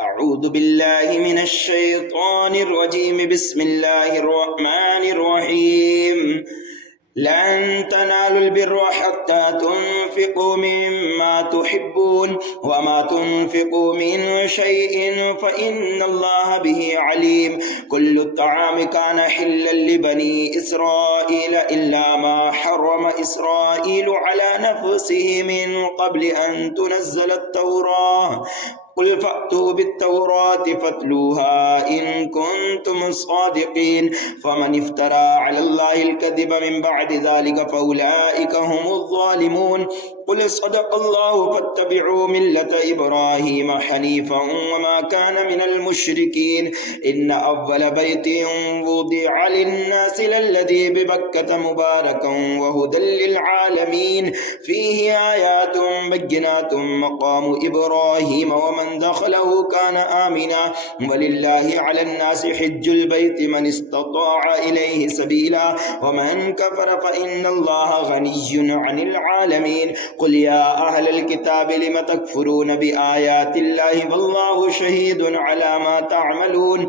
أعوذ بالله من الشيطان الرجيم بسم الله الرحمن الرحيم لن تنالوا البر حتى تنفقوا مما تحبون وما تنفقوا من شيء فإن الله به عليم كل الطعام كان حلا لبني إسرائيل إلا ما حرم إسرائيل على نفسه من قبل أن تنزل التوراة قل فأتوا بالتوراة فاتلوها إن كنتم صادقين فمن افترى على الله الكذب من بعد ذلك فأولئك هم الظالمون قل صدق الله فاتبعوا ملة إبراهيم حنيفا وما كان من المشركين إن أول بيت وضع للناس للذي ببكة مباركا وهدى للعالمين فيه آيات بينات مقام إبراهيم ومن دخله كان آمنا ولله على الناس حج البيت من استطاع إليه سبيلا ومن كفر فإن الله غني عن العالمين قل يا أهل الكتاب لم تكفرون بآيات الله والله شهيد على ما تعملون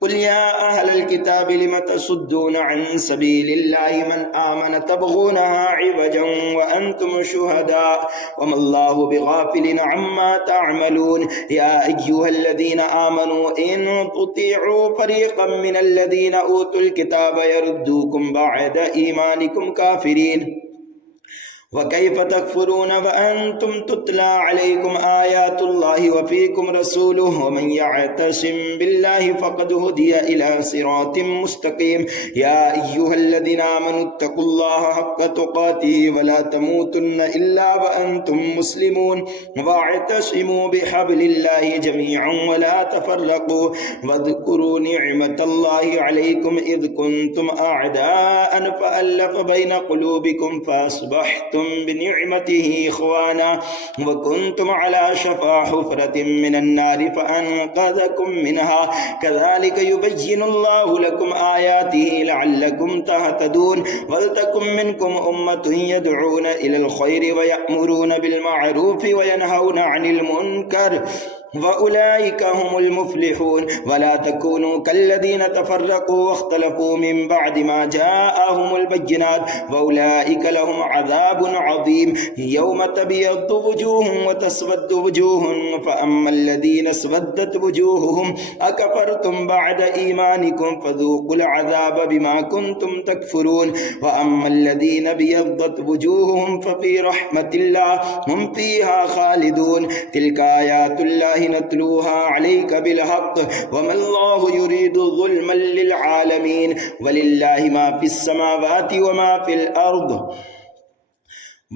قل يا أهل الكتاب لم تصدون عن سبيل الله من آمن تبغونها عوجا وأنتم شهداء وما الله بغافل عما تعملون يا أيها الذين آمنوا إن تطيعوا فريقا من الذين أوتوا الكتاب يردوكم بعد إيمانكم كافرين وكيف تكفرون وأنتم تتلى عليكم آيات الله وفيكم رسوله ومن يعتصم بالله فقد هدي إلى صراط مستقيم يا أيها الذين آمنوا اتقوا الله حق تقاته ولا تموتن إلا وأنتم مسلمون واعتصموا بحبل الله جميعا ولا تفرقوا واذكروا نعمة الله عليكم إذ كنتم أعداء فألف بين قلوبكم فأصبحتم بنعمته إخوانا وكنتم على شفا حفرة من النار فأنقذكم منها كذلك يبين الله لكم آياته لعلكم تهتدون ولتكن منكم أمة يدعون إلى الخير ويأمرون بالمعروف وينهون عن المنكر وأولئك هم المفلحون ولا تكونوا كالذين تفرقوا واختلفوا من بعد ما جاءهم البينات وأولئك لهم عذاب عظيم يوم تبيض وجوه وتسود وجوه فأما الذين اسودت وجوههم أكفرتم بعد إيمانكم فذوقوا العذاب بما كنتم تكفرون وأما الذين بيضت وجوههم ففي رحمة الله هم فيها خالدون تلك آيات الله نتلوها عليك بالحق وما الله يريد ظلما للعالمين ولله ما في السماوات وما في الأرض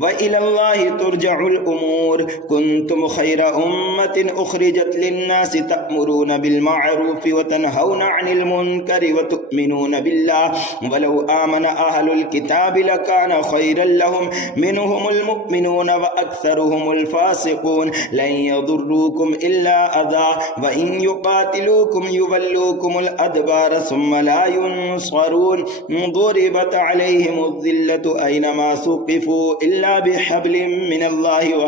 وإلى الله ترجع الأمور كنتم خير أمة أخرجت للناس تأمرون بالمعروف وتنهون عن المنكر وتؤمنون بالله ولو آمن أهل الكتاب لكان خيرا لهم منهم المؤمنون وأكثرهم الفاسقون لن يضروكم إلا أذى وإن يقاتلوكم يولوكم الأدبار ثم لا ينصرون ضربت عليهم الذلة أينما ثقفوا إلا بحبل من الله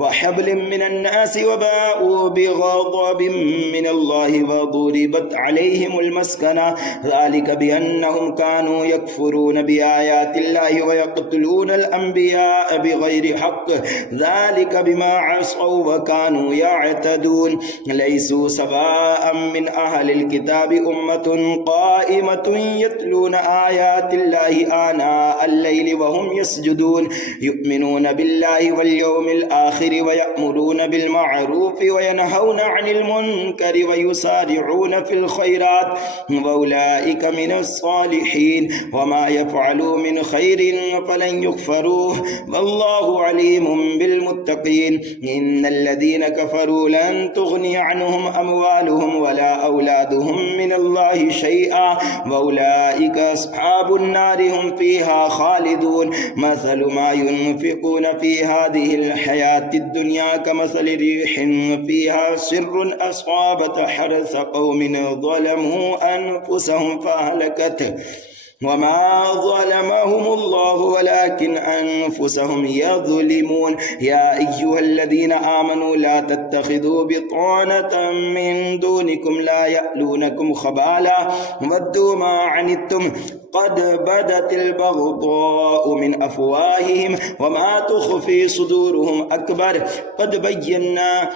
وحبل من الناس وباءوا بغضب من الله وضربت عليهم المسكنة ذلك بأنهم كانوا يكفرون بآيات الله ويقتلون الأنبياء بغير حق ذلك بما عصوا وكانوا يعتدون ليسوا سواء من أهل الكتاب أمة قائمة يتلون آيات الله آناء الليل وهم يسجدون يؤمنون بالله واليوم الآخر ويأمرون بالمعروف وينهون عن المنكر ويسارعون في الخيرات وأولئك من الصالحين وما يفعلوا من خير فلن يغفروه والله عليم بالمتقين إن الذين كفروا لن تغني عنهم أموالهم ولا أولادهم من الله شيئا وأولئك أصحاب النار هم فيها خالدون مثل ما ينفقون في هذه الحياة الدنيا كمثل ريح فيها سر أصابت حرث قوم ظلموا أنفسهم فأهلكته وما ظلمهم الله ولكن أنفسهم يظلمون يا أيها الذين آمنوا لا تتخذوا بطانة من دونكم لا يألونكم خبالا ودوا ما عنتم قد بدت البغضاء من أفواههم وما تخفي صدورهم أكبر قد بينا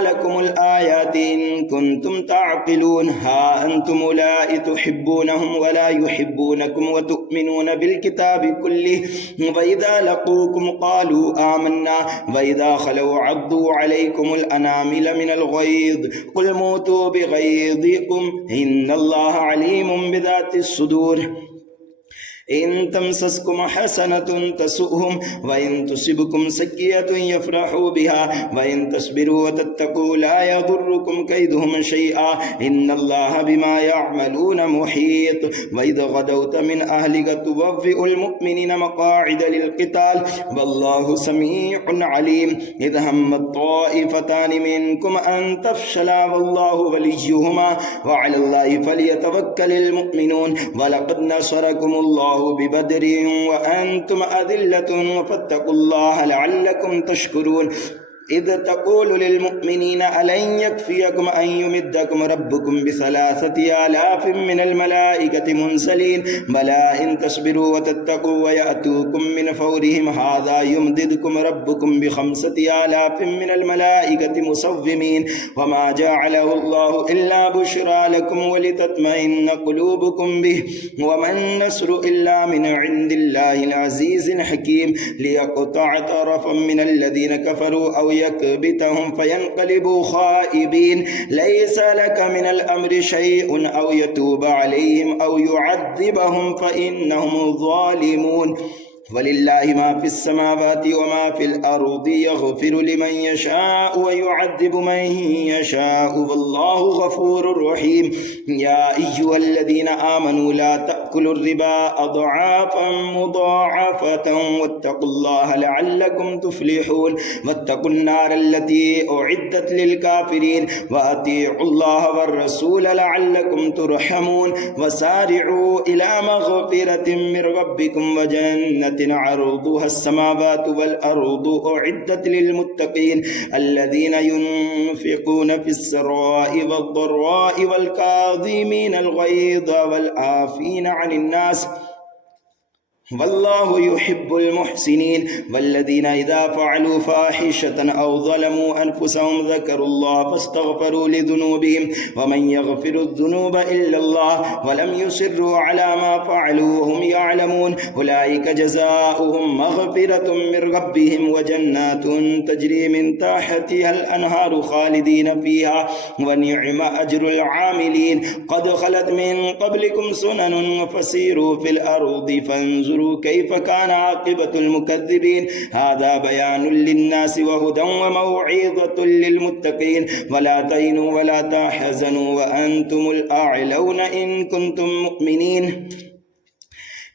لكم الآيات إن كنتم تعقلون ها أنتم أولئك تحبونهم ولا يحبونكم وتؤمنون بالكتاب كله وإذا لقوكم قالوا آمنا وإذا خلوا عضوا عليكم الأنامل من الغيظ قل موتوا بغيظكم إن الله عليم بذات الصدور إن تمسسكم حسنة تسؤهم وإن تصبكم سيئة يفرحوا بها وإن تصبروا وتتقوا لا يضركم كيدهم شيئا إن الله بما يعملون محيط وإذ غدوت من أهلك تبوئ المؤمنين مقاعد للقتال والله سميع عليم إذ هم الطائفتان منكم أن تفشلا والله وليهما وعلى الله فليتوكل المؤمنون ولقد نصركم الله ببدر وأنتم أذلة فاتقوا الله لعلكم تشكرون إذ تقول للمؤمنين ألن يكفيكم أن يمدكم ربكم ب3,000 من الملائكة منزلين بلى إن تصبروا وتتقوا ويأتوكم من فورهم هذا يمددكم ربكم ب5,000 من الملائكة مسومين وما جعله الله إلا بشرى لكم ولتطمئن قلوبكم به وما النصر إلا من عند الله العزيز الحكيم ليقطع طرفا من الذين كفروا أو يكبتهم فينقلبوا خائبين ليس لك من الأمر شيء أو يتوب عليهم أو يعذبهم فإنهم ظالمون ولله ما في السماوات وما في الأرض يغفر لمن يشاء ويعذب من يشاء والله غفور رحيم يا أيها الذين آمنوا لا تأكلوا الربا أضعافا مضاعفة واتقوا الله لعلكم تفلحون واتقوا النار التي أعدت للكافرين وأطيعوا الله والرسول لعلكم ترحمون وسارعوا إلى مغفرة من ربكم وجنة عرضها السماوات والأرض أعدت للمتقين الذين ينفقون في السراء والضراء والكاظمين الغيظ والعافين عن الناس والله يحب المحسنين والذين إذا فعلوا فاحشة أو ظلموا أنفسهم ذكروا الله فاستغفروا لذنوبهم ومن يغفر الذنوب إلا الله ولم يصروا على ما فعلوا وهم يعلمون أولئك جزاؤهم مغفرة من ربهم وجنات تجري من تحتها الأنهار خالدين فيها ونعم أجر العاملين قد خلت من قبلكم سنن فسيروا في الأرض فانظروا كيف كان عاقبة المكذبين هذا بيان للناس وهدى وموعظة للمتقين ولا تهنوا ولا تحزنوا وأنتم الأعلون إن كنتم مؤمنين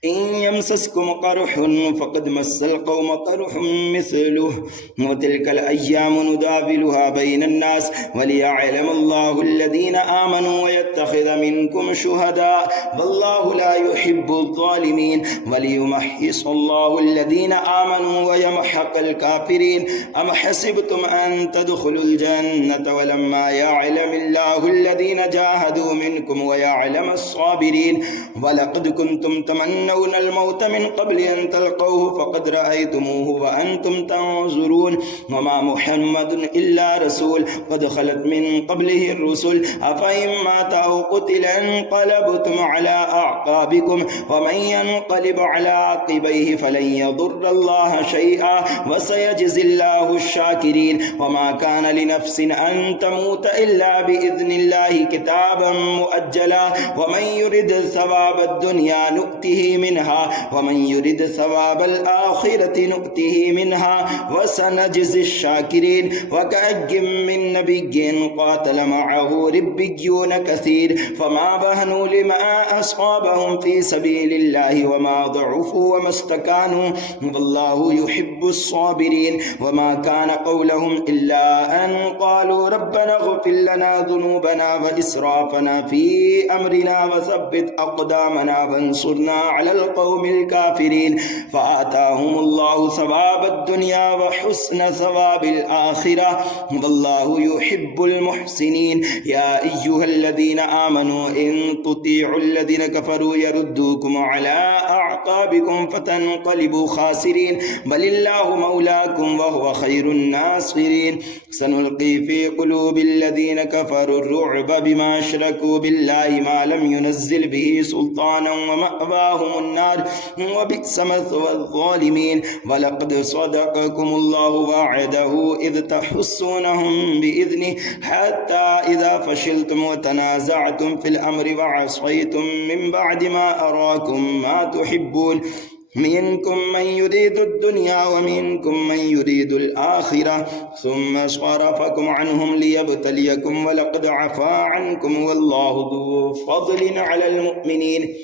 إن يمسسكم قرح فقد مس القوم قرح مثله وتلك الأيام نداولها بين الناس وليعلم الله الذين آمنوا ويتخذ منكم شهداء والله لا يحب الظالمين وليمحص الله الذين آمنوا ويمحق الكافرين أم حسبتم أن تدخلوا الجنة ولما يعلم الله الذين جاهدوا منكم ويعلم الصابرين ولقد كنتم تمنون الموت من قبل أن تلقوه فقد رأيتموه وأنتم تنظرون وما محمد إلا رسول قد خلت من قبله الرسل أفإن مات أو قتل انقلبتم على أعقابكم ومن ينقلب على عقبيه فلن يضر الله شيئا وسيجزي الله الشاكرين وما كان لنفس أن تموت إلا بإذن الله كتابا مؤجلا ومن يرد ثواب الدنيا نؤته منها ومن يرد ثواب الآخرة نؤته منها وسنجزي الشاكرين وكأي من نبي قاتل معه ربيون كثير فما بهنوا لما أصابهم في سبيل الله وما ضعفوا وما استكانوا والله يحب الصابرين وما كان قولهم إلا أن قالوا ربنا اغفر لنا ذنوبنا وإسرافنا في أمرنا وثبت أقدامنا وانصرنا على القوم الكافرين فآتاهم الله ثواب الدنيا وحسن ثواب الآخرة والله يحب المحسنين يا أيها الذين آمنوا إن تطيعوا الذين كفروا يردوكم على أعقابكم فتنقلبوا خاسرين بل الله مولاكم وهو خير الناصرين سنلقي في قلوب الذين كفروا الرعب بما أشركوا بالله ما لم ينزل به سلطانا ومأواهم النار وبئس مثوى الظالمين ولقد صدقكم الله وعده إذ تحسونهم بإذنه حتى إذا فشلتم وتنازعتم في الأمر وعصيتم من بعد ما أراكم ما تحبون منكم من يريد الدنيا ومنكم من يريد الآخرة ثم صرفكم عنهم ليبتليكم ولقد عفا عنكم والله ذو فضل على المؤمنين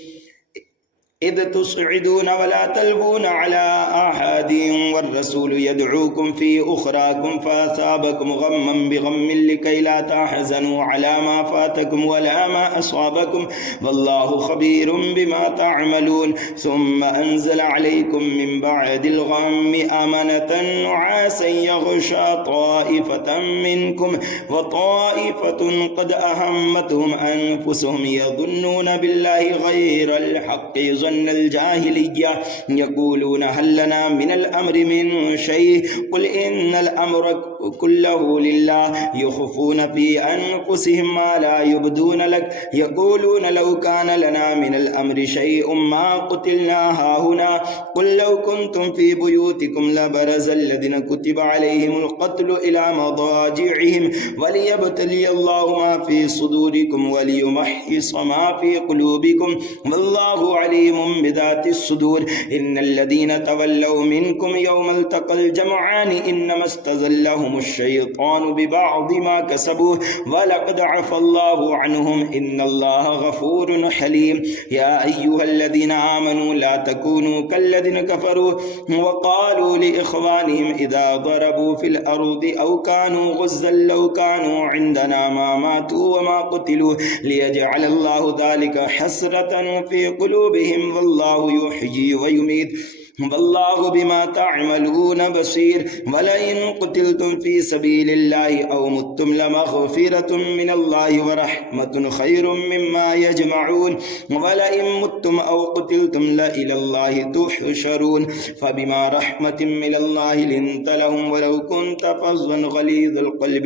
إذ تصعدون ولا تلبون على أحد والرسول يدعوكم في أخراكم فأثابكم غما بغم لكي لا تحزنوا على ما فاتكم ولا ما أصابكم والله خبير بما تعملون ثم أنزل عليكم من بعد الغم أمنة نعاسا يغشى طائفة منكم وطائفة قد أهمتهم أنفسهم يظنون بالله غير الحق ظن الجاهلية يقولون هل لنا من الأمر من شيء قل إن الأمر كله لله يخفون في أنفسهم ما لا يبدون لك يقولون لو كان لنا من الأمر شيء ما قتلنا هاهنا قل لو كنتم في بيوتكم لبرز الذين كتب عليهم القتل إلى مضاجعهم وليبتلي الله ما في صدوركم وليمحص ما في قلوبكم والله عليم بذات الصدور إن الذين تولوا منكم يوم التقى الجمعان إنما استزلهم الشيطان ببعض ما كسبوا ولقد عفى الله عنهم إن الله غفور حليم يا أيها الذين آمنوا لا تكونوا كالذين كفروا وقالوا لإخوانهم إذا ضربوا في الأرض أو كانوا غزا لو كانوا عندنا ما ماتوا وما قتلوا ليجعل الله ذلك حسرة في قلوبهم والله يحيي ويميت والله بما تعملون بصير ولئن قتلتم في سبيل الله أو متم لمغفرة من الله ورحمة خير مما يجمعون ولئن متم أو قتلتم لإلى الله تحشرون فبما رحمة من الله لنت لهم ولو كنت فظا غليظ القلب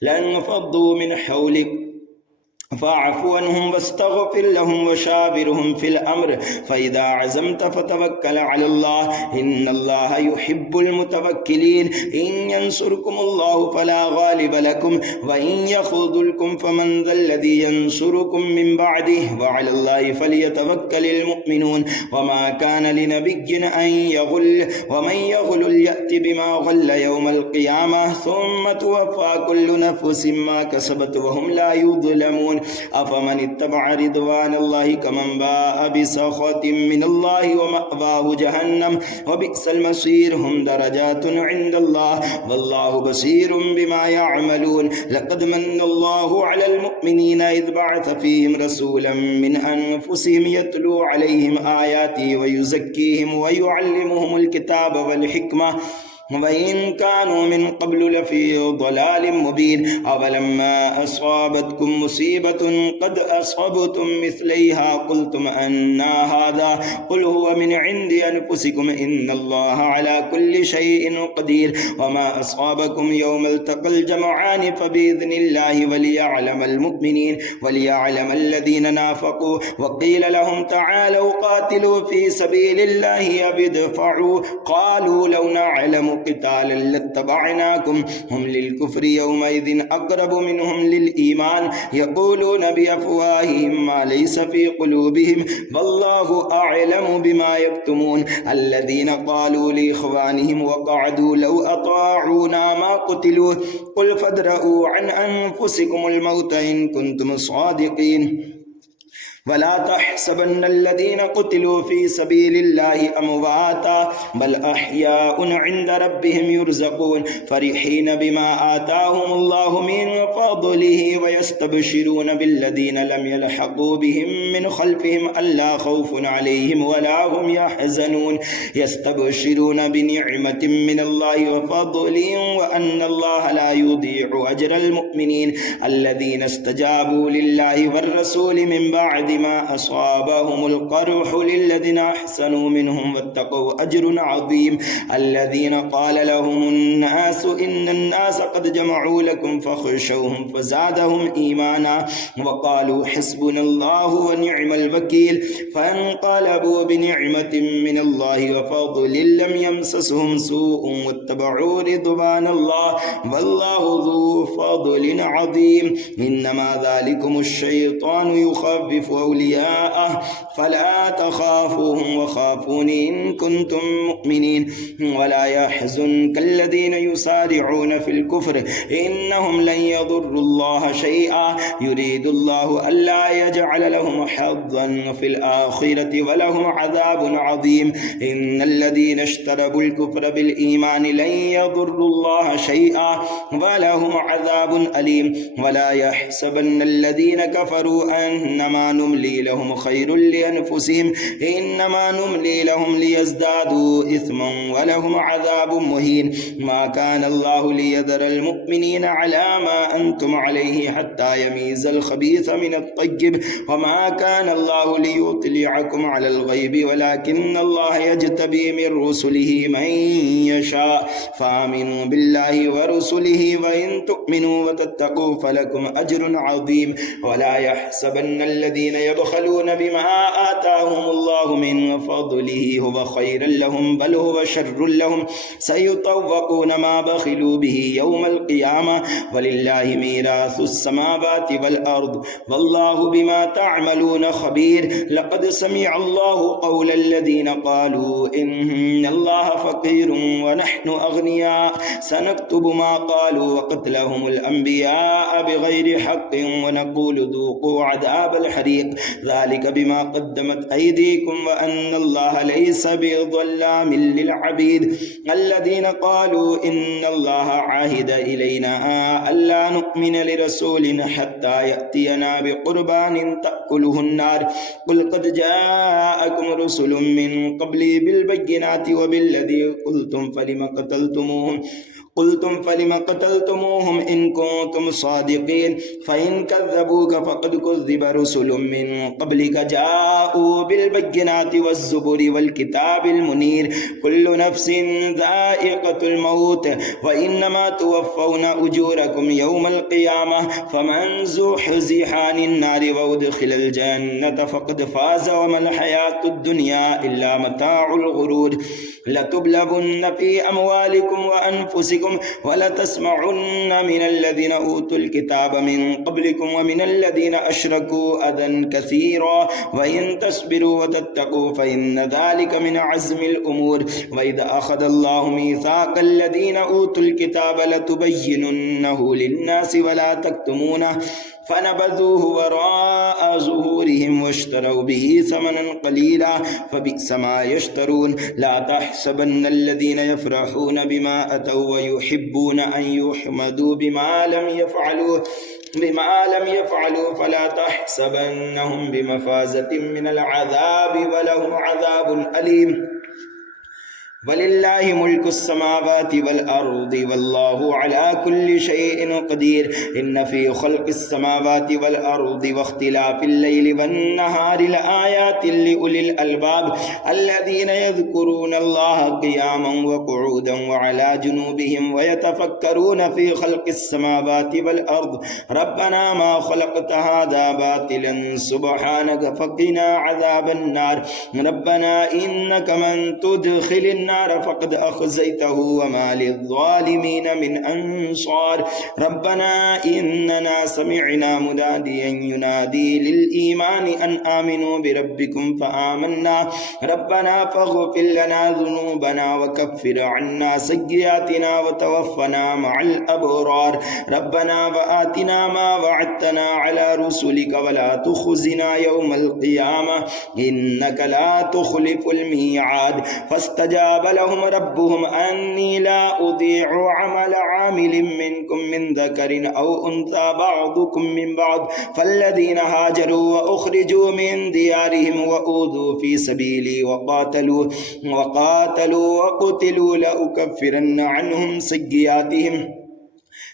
لانفضوا من حولك فاعف عنهم واستغفر لهم وشاورهم في الأمر فإذا عزمت فتوكل على الله إن الله يحب المتوكلين إن ينصركم الله فلا غالب لكم وإن يخذلكم فمن ذا الذي ينصركم من بعده وعلى الله فليتوكل المؤمنون وما كان لنبي أن يغل ومن يغل يأتي بما غل يوم القيامة ثم توفى كل نفس ما كسبت وهم لا يظلمون أفمن اتبع رضوان الله كمن باء بسخط من الله ومأواه جهنم وبئس المصير هم درجات عند الله والله بصير بما يعملون لقد من الله على المؤمنين إذ بعث فيهم رسولا من أنفسهم يتلو عليهم آياته ويزكيهم ويعلمهم الكتاب والحكمة وإن كانوا من قبل لفي ضلال مبين أولما أصابتكم مصيبة قد أصبتم مثليها قلتم أنى هذا قل هو من عند أنفسكم إن الله على كل شيء قدير وما أصابكم يوم التقى الجمعان فبإذن الله وليعلم المؤمنين وليعلم الذين نافقوا وقيل لهم تعالوا قاتلوا في سبيل الله أو ادفعوا قالوا لو نعلم قتالا لاتبعناكم هم للكفر يومئذ أقرب منهم للإيمان يقولون بأفواههم ما ليس في قلوبهم والله أعلم بما يكتمون الذين قالوا لإخوانهم وقعدوا لو أطاعونا ما قتلوا قل فادرءوا عن أنفسكم الموت إن كنتم صادقين ولا تحسبن الذين قتلوا في سبيل الله أمواتا بل أحياء عند ربهم يرزقون فرحين بما آتاهم الله من فضله ويستبشرون بالذين لم يلحقوا بهم من خلفهم ألا خوف عليهم ولا هم يحزنون يستبشرون بنعمة من الله وفضل وأن الله لا يضيع أجر المؤمنين الذين استجابوا لله والرسول من بعد ما أصابهم القرح للذين أحسنوا منهم واتقوا أجر عظيم الذين قال لهم الناس إن الناس قد جمعوا لكم فاخشوهم فزادهم إيمانا وقالوا حسبنا الله ونعم الوكيل فانقلبوا بنعمة من الله وفضل لم يمسسهم سوء واتبعوا رضوان الله والله ذو فضل عظيم إنما ذلكم الشيطان يخفف أولياءه فلا تخافوهم وخافون إن كنتم مؤمنين ولا يحزنك الذين يسارعون في الكفر إنهم لن يضروا الله شيئا يريد الله ألا يجعل لهم حظا في الآخرة ولهم عذاب عظيم إن الذين اشتروا الكفر بالإيمان لن يضروا الله شيئا ولهم عذاب أليم ولا يحسبن الذين كفروا أنما نملي لهم خير لأنفسهم إنما نملي لهم ليزدادوا إثما ولهم عذاب مهين ما كان الله ليذر المؤمنين على ما أنتم عليه حتى يميز الخبيث من الطيب وما كان الله ليطلعكم على الغيب ولكن الله يجتبي من رسله من يشاء فآمنوا بالله ورسله وإن تؤمنوا وتتقوا فلكم أجر عظيم ولا يحسبن الذين يبخلون بما آتاهم الله من فضله هو خير لهم بل هو شر لهم سيطوقون ما بخلوا به يوم القيامة ولله ميراث السماوات والأرض والله بما تعملون خبير لقد سمع الله قول الذين قالوا إن الله فقير ونحن أغنياء سنكتب ما قالوا وقتلهم الأنبياء بغير حق ونقول ذوقوا عذاب الحريق ذلك بما قدمت أيديكم وأن الله ليس بظلام للعبيد الذين قالوا إن الله عاهد إلينا ألا نؤمن لرسول حتى يأتينا بقربان تأكله النار قل قد جاءكم رسل من قبلي بالبينات وبالذي قلتم فلم قتلتموهم إن كنتم صادقين فإن كذبوك فقد كذب رسل من قبلك جاءوا بالبينات والزبر والكتاب المنير كل نفس ذائقة الموت وإنما توفون أجوركم يوم القيامة فمن زحزح عن النار وأدخل الجنة فقد فاز وما الحياة الدنيا إلا متاع الغرور لتبلغن في أموالكم وأنفسكم ولتسمعن من الذين أوتوا الكتاب من قبلكم ومن الذين أشركوا أذى كثيرا وإن تصبروا وتتقوا فإن ذلك من عزم الأمور وإذا أخذ الله ميثاق الذين أوتوا الكتاب لتبيننه للناس ولا تكتمونه فنبذوه وراء ظهورهم واشتروا به ثمنا قليلا فبئس ما يشترون لا تحسبن الذين يفرحون بما أتوا ويحبون أن يحمدوا بما لم يفعلوا فلا تحسبنهم بمفازة من العذاب ولهم عذاب أليم ولله ملك السماوات والأرض والله على كل شيء قدير إن في خلق السماوات والأرض واختلاف الليل والنهار لآيات لأولي الألباب الذين يذكرون الله قياما وقعودا وعلى جنوبهم ويتفكرون في خلق السماوات والأرض ربنا ما خلقت هذا باطلا سبحانك فقنا عذاب النار ربنا إنك من تدخل النار النار فقد أخزيته وما للظالمين من أنصار ربنا إننا سمعنا مناديا ينادي للإيمان أن آمنوا بربكم فآمنا ربنا فاغفر لنا ذنوبنا وكفر عنا سيئاتنا وتوفنا مع الأبرار ربنا وآتنا ما وعدتنا على رسلك ولا تخزنا يوم القيامة إنك لا تخلف الميعاد فاستجاب لهم ربهم أني لا أضيع عمل عامل منكم من ذكر أو أنثى بعضكم من بعض فالذين هاجروا وأخرجوا من ديارهم وأوذوا في سبيلي وقاتلوا وقتلوا لأكفرن عنهم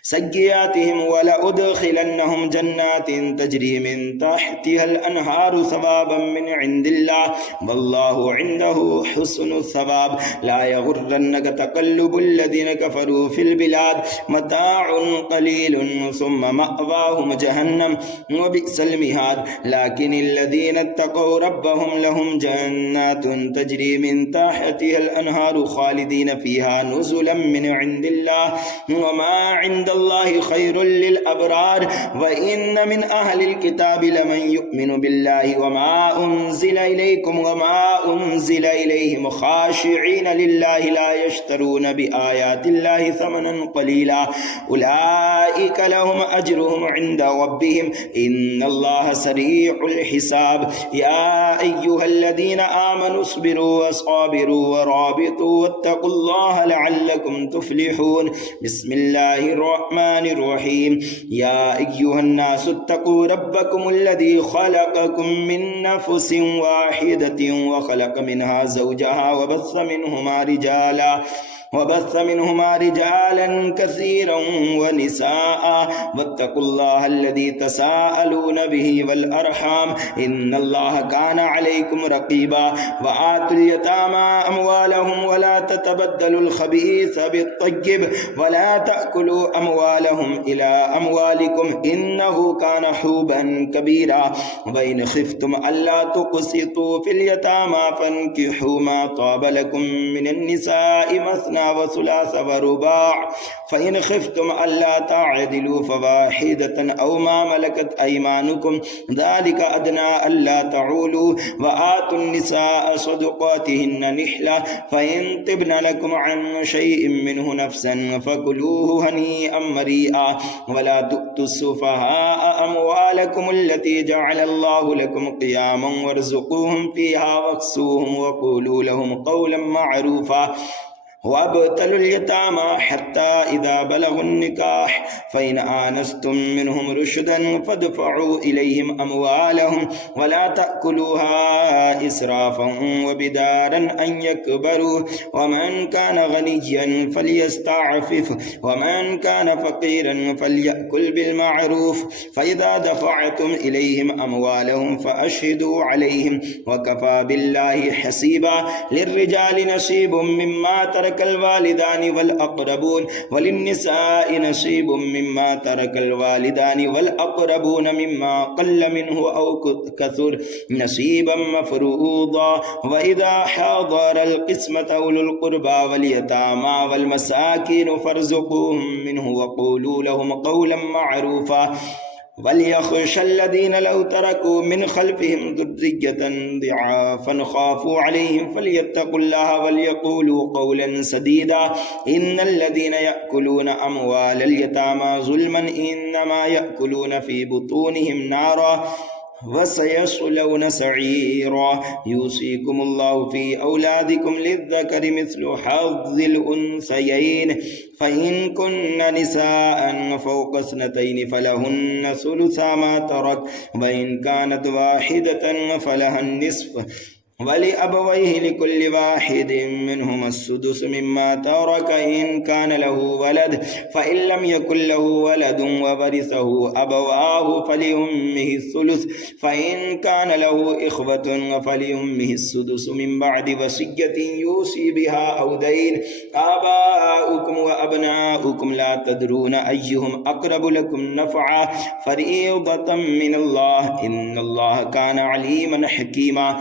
سيئاتهم ولأدخلنهم جنات تجري من تحتها الأنهار ثوابا من عند الله والله عنده حسن الثواب لا يغرنك تقلب الذين كفروا في البلاد متاع قليل ثم مأواهم جهنم وبئس المهاد لكن الذين اتقوا ربهم لهم جنات تجري من تحتها الأنهار خالدين فيها نزلا من عند الله وما عند الله خير للأبرار وإن من أهل الكتاب لمن يؤمن بالله وما أنزل إليكم وما أنزل إليهم خاشعين لله لا يشترون بآيات الله ثمنا قليلا أولئك لهم أجرهم عند ربهم إن الله سريع الحساب يا أيها الذين آمنوا اصبروا وصابروا ورابطوا واتقوا الله لعلكم تفلحون بسم الله الرحمن الرحيم يا أيها الناس اتقوا ربكم الذي خلقكم من نفس واحدة وخلق منها زوجها وبث منهما رجالا كثيرا ونساء واتقوا الله الذي تساءلون به والأرحام إن الله كان عليكم رقيبا وآتوا اليتامى أموالهم ولا تتبدلوا الخبيث بالطيب ولا تأكلوا أموالهم إلى أموالكم إنه كان حوبا كبيرا وإن خفتم ألا تقسطوا في اليتامى فانكحوا ما طاب لكم من النساء مثنى وثلاث ورباع فإن خفتم ألا تعدلوا فواحدة أو ما ملكت أيمانكم ذلك أدنى ألا تعولوا وآتوا النساء صدقاتهن نحلة فإن طبن لكم عن شيء منه نفسا فكلوه هنيئا مريئا ولا تؤتوا السفهاء أموالكم التي جعل الله لكم قياما وارزقوهم فيها واكسوهم وقولوا لهم قولا معروفا وابتلوا اليتامى حتى إذا بلغوا النكاح فإن آنستم منهم رشدا فادفعوا إليهم أموالهم ولا تأكلوها إسرافا وبدارا أن يكبروا ومن كان غنيا فليستعفف ومن كان فقيرا فليأكل بالمعروف فإذا دفعتم إليهم أموالهم فأشهدوا عليهم وكفى بالله حسيبا للرجال نصيب مما ترك الوالدان والأقربون وللنساء نصيب مما ترك الوالدان والأقربون مما قل منه أو كثر نصيبا مفروضا وإذا حضر القسمة أولو القربى واليتامى والمساكين فارزقوهم منه وقولوا لهم قولا معروفا وليخشى الذين لو تركوا من خلفهم ذرية ضعافا خافوا عليهم فليتقوا الله وليقولوا قولا سديدا إن الذين يأكلون أموال اليتامى ظلما إنما يأكلون في بطونهم نارا وسيصلون سعيرا يوصيكم الله في أولادكم للذكر مثل حظ الأنثيين فإن كن نساء فوق اثنتين فلهن ثلثا ما ترك وإن كانت واحدة فلها النصف ولأبويه لكل واحد منهما السدس مما ترك إن كان له ولد فإن لم يكن له ولد وورثه أبواه فلأمه الثلث فإن كان له إخوة فلأمه السدس من بعد وصية يوصي بها أو دين آباؤكم وأبناؤكم لا تدرون أيهم أقرب لكم نفعا فريضة من الله إن الله كان عليما حكيما